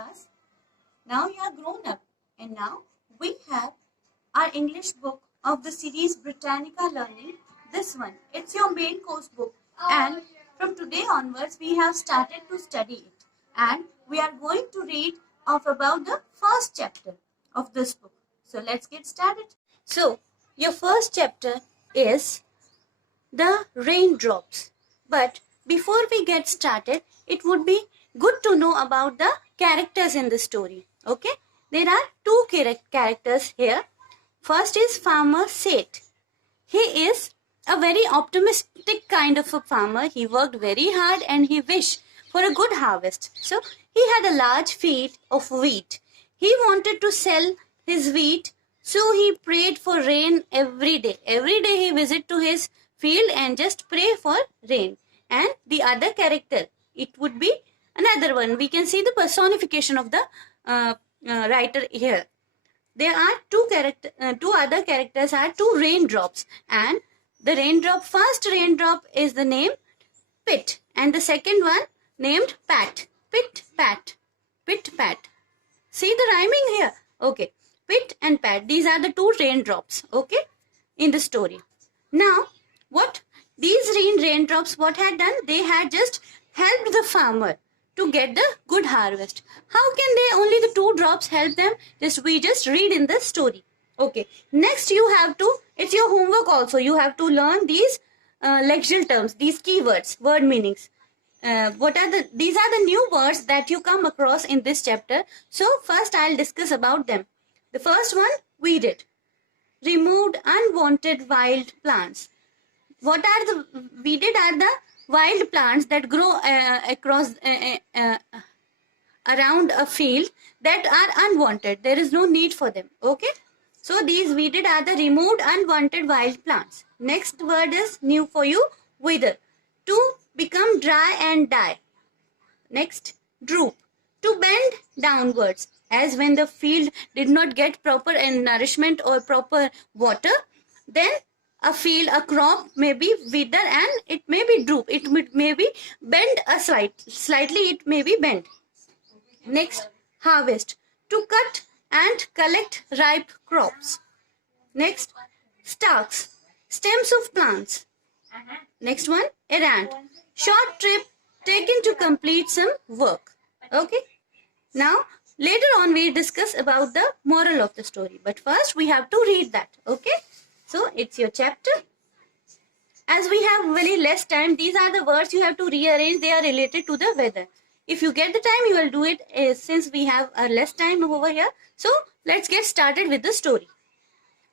class. Now you are grown up and now we have our English book of the series Britannica Learning. This one, it's your main course book, and from today onwards we have started to study it, and we are going to read of about the first chapter of this book. So let's get started. So your first chapter is the Raindrops. But before we get started, it would be good to know about the characters in the story. Okay, there are two characters here. First is Farmer Seth. He is a very optimistic kind of a farmer. He worked very hard and he wished for a good harvest. So he had a large field of wheat. He wanted to sell his wheat, so he prayed for rain every day. Every day he visited to his field and just pray for rain. And the other character, it would be another one. We can see the personification of the writer here. There are two other characters are two raindrops, and the first raindrop is the name Pit, and the second one named Pat. Pit, Pat, Pit, Pat. See the rhyming here? Okay, Pit and Pat. These are the two raindrops. Okay, in the story. Now, what these raindrops what had done? They had just helped the farmer to get the good harvest. How can they only the two drops help them? We just read in the story. Okay. Next you have to, it's your homework also. You have to learn these lexical terms, these keywords, word meanings. These are the new words that you come across in this chapter. So first I'll discuss about them. The first one, weeded. Removed unwanted wild plants. What are the weeded are the wild plants that grow across around a field that are unwanted. There is no need for them. Okay. So these weeded are the removed unwanted wild plants. Next word is new for you, wither. To become dry and die. Next, droop. To bend downwards. As when the field did not get proper nourishment or proper water, then a field, a crop may be wither and it may be droop. It may be bend slightly it may be bent. Next, harvest. To cut and collect ripe crops. Next, stalks. Stems of plants. Next one, errand. Short trip taken to complete some work. Okay. Now, later on we discuss about the moral of the story. But first we have to read that. Okay. So, it's your chapter. As we have very less time, these are the words you have to rearrange. They are related to the weather. If you get the time, you will do it since we have less time over here. So, let's get started with the story.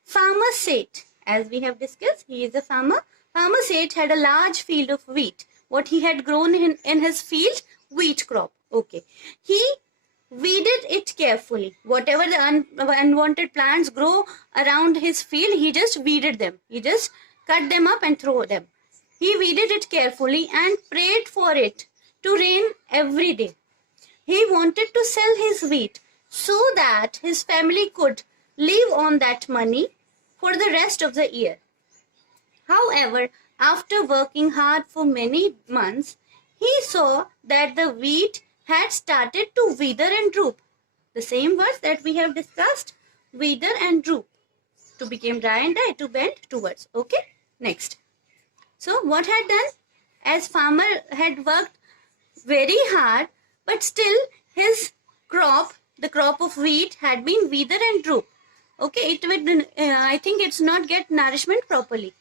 Farmer Seth, as we have discussed, he is a farmer. Farmer Seth had a large field of wheat. What he had grown in his field, wheat crop. Okay. He weeded it carefully. Whatever the unwanted plants grow around his field, he just weeded them. He just cut them up and throw them. He weeded it carefully and prayed for it to rain every day. He wanted to sell his wheat so that his family could live on that money for the rest of the year. However, after working hard for many months, he saw that the wheat had started to wither and droop. The same words that we have discussed, wither and droop. To become dry and die, to bend towards. Okay, next. So what had done? As farmer had worked very hard, but still his crop, the crop of wheat, had been wither and droop. Okay, it would, I think it's not get nourishment properly.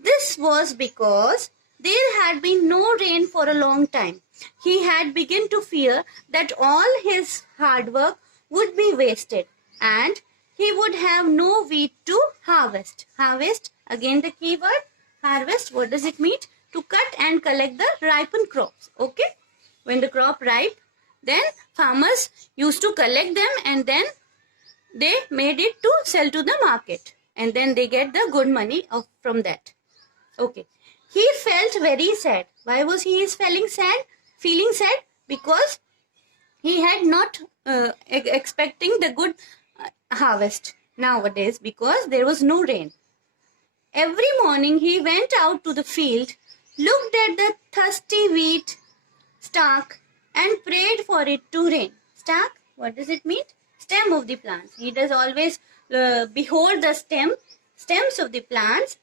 This was because there had been no rain for a long time. He had begun to fear that all his hard work would be wasted and he would have no wheat to harvest. Harvest, again the key word, harvest, what does it mean? To cut and collect the ripened crops. Okay, when the crop ripe, then farmers used to collect them and then they made it to sell to the market. And then they get the good money from that. Okay. He felt very sad. Why was he feeling sad? Because he had not expecting the good harvest nowadays because there was no rain. Every morning he went out to the field, looked at the thirsty wheat stalk and prayed for it to rain. Stalk, what does it mean? Stem of the plants. He does always behold the stems of the plants,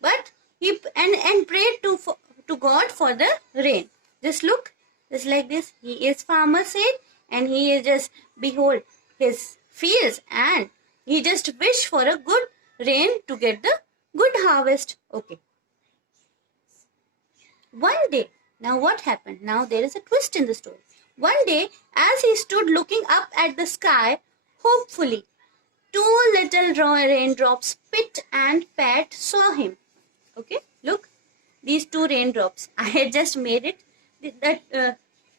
but he and prayed to God for the rain. Just look, just like this. He is farmer said, and he is just behold his fields, and he just wish for a good rain to get the good harvest. Okay. One day, now what happened? Now there is a twist in the story. One day, as he stood looking up at the sky, hopefully, two little raindrops, Pit and Pat, saw him. Okay, look, these two raindrops. I had just made it.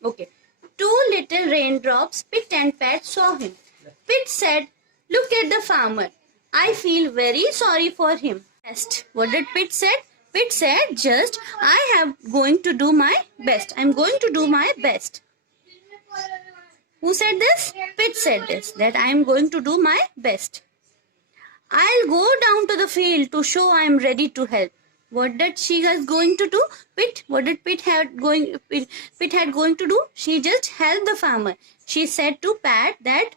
Okay, two little raindrops, Pit and Pat, saw him. Pit said, "Look at the farmer. I feel very sorry for him." What did Pit said? Pit said, "Just, I am going to do my best. I'm going to do my best." Who said this? Pit said this, that I am going to do my best. "I'll go down to the field to show I am ready to help." What did she was going to do? Pit. What did Pit had going to do? She just helped the farmer. She said to Pat that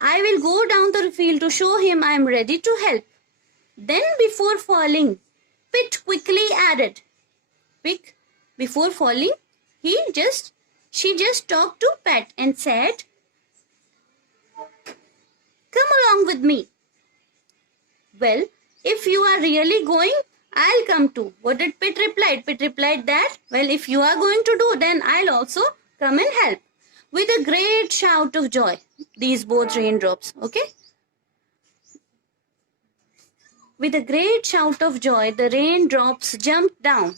I will go down to the field to show him I am ready to help. Then before falling, Pit quickly added. Before falling, she just talked to Pat and said, "Come along with me." "Well, if you are really going, I'll come too." What did Pit reply? Pit replied that, "Well, if you are going to do, then I'll also come and help." With a great shout of joy, these both raindrops, okay? With a great shout of joy, the raindrops jumped down.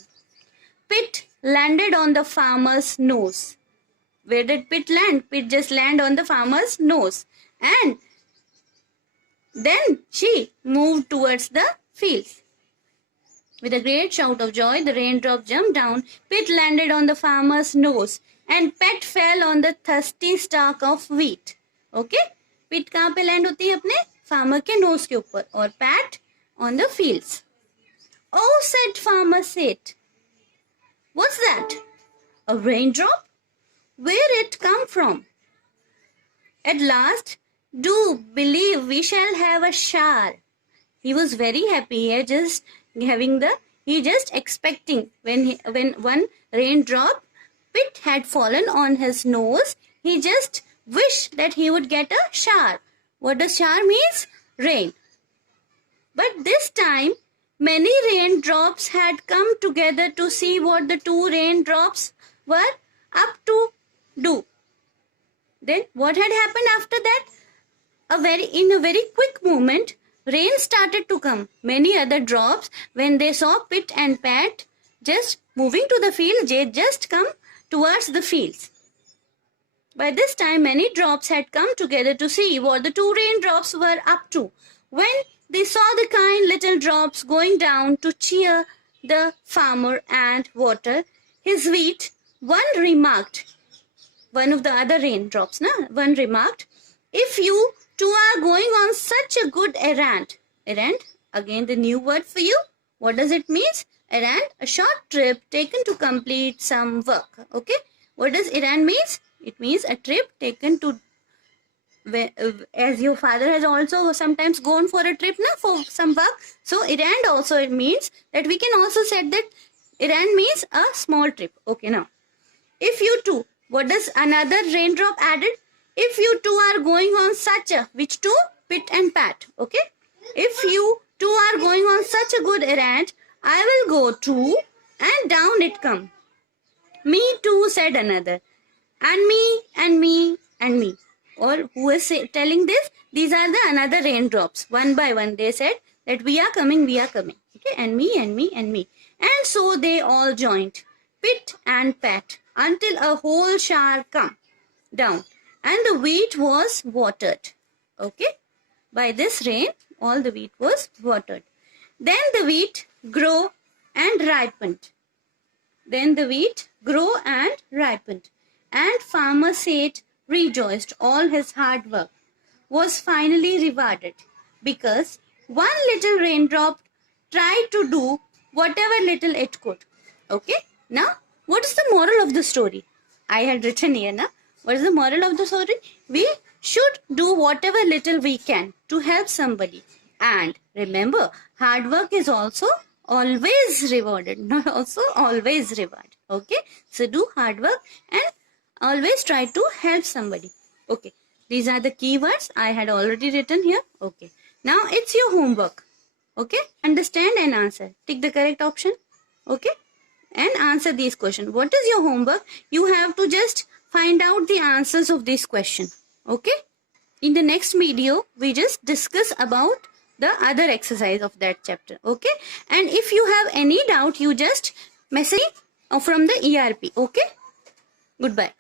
Pit landed on the farmer's nose. Where did Pit land? Pit just landed on the farmer's nose. And then she moved towards the fields. With a great shout of joy, the raindrop jumped down. Pit landed on the farmer's nose. And Pat fell on the thirsty stalk of wheat. Okay? Pit कहाँ पे land होती है अपने farmer के nose के ऊपर और Pat on the fields. "Oh," said farmer said. "What's that? A raindrop? Where it come from? At last, do believe we shall have a shower." He was very happy. He just expecting when one raindrop Pit had fallen on his nose. He just wished that he would get a shower. What does shower means? Rain. But this time, many raindrops had come together to see what the two raindrops were up to do. Then what had happened after that? In a very quick moment, rain started to come. Many other drops, when they saw Pit and Pat just moving to the field, they just come towards the fields. By this time, many drops had come together to see what the two raindrops were up to. When they saw the kind little drops going down to cheer the farmer and water his wheat, one of the other raindrops, one remarked, "If you two are going on such a good errand," again the new word for you, what does it mean? Errand, a short trip taken to complete some work. Okay, what does errand means? It means a trip taken to, as your father has also sometimes gone for a trip for some work. So errand also it means that we can also say that errand means a small trip. Okay, now if you two, what does another raindrop added? If you two are going on such a, which two? Pit and Pat. Okay, if you two are going on such a good errand, I will go too, and down it come. "Me too," said another. "And me, and me, and me." Or who is telling this? These are the another raindrops. One by one they said that we are coming. Okay, and me, and me, and me. And so they all joined, Pit and Pat, until a whole shower come down. And the wheat was watered. Okay, by this rain, all the wheat was watered. Then the wheat grew and ripened. And farmer Seth rejoiced. All his hard work was finally rewarded because one little raindrop tried to do whatever little it could. Okay, now what is the moral of the story? I had written here, What is the moral of the story? We should do whatever little we can to help somebody. And remember, hard work is also always rewarded, not also always rewarded. Okay? So do hard work and always try to help somebody. Okay. These are the keywords I had already written here. Okay. Now it's your homework. Okay. Understand and answer. Tick the correct option. Okay. And answer these questions. What is your homework? You have to just find out the answers of this question. Okay. In the next video, we just discuss about the other exercise of that chapter. Okay. And if you have any doubt, you just message me from the ERP. Okay. Goodbye.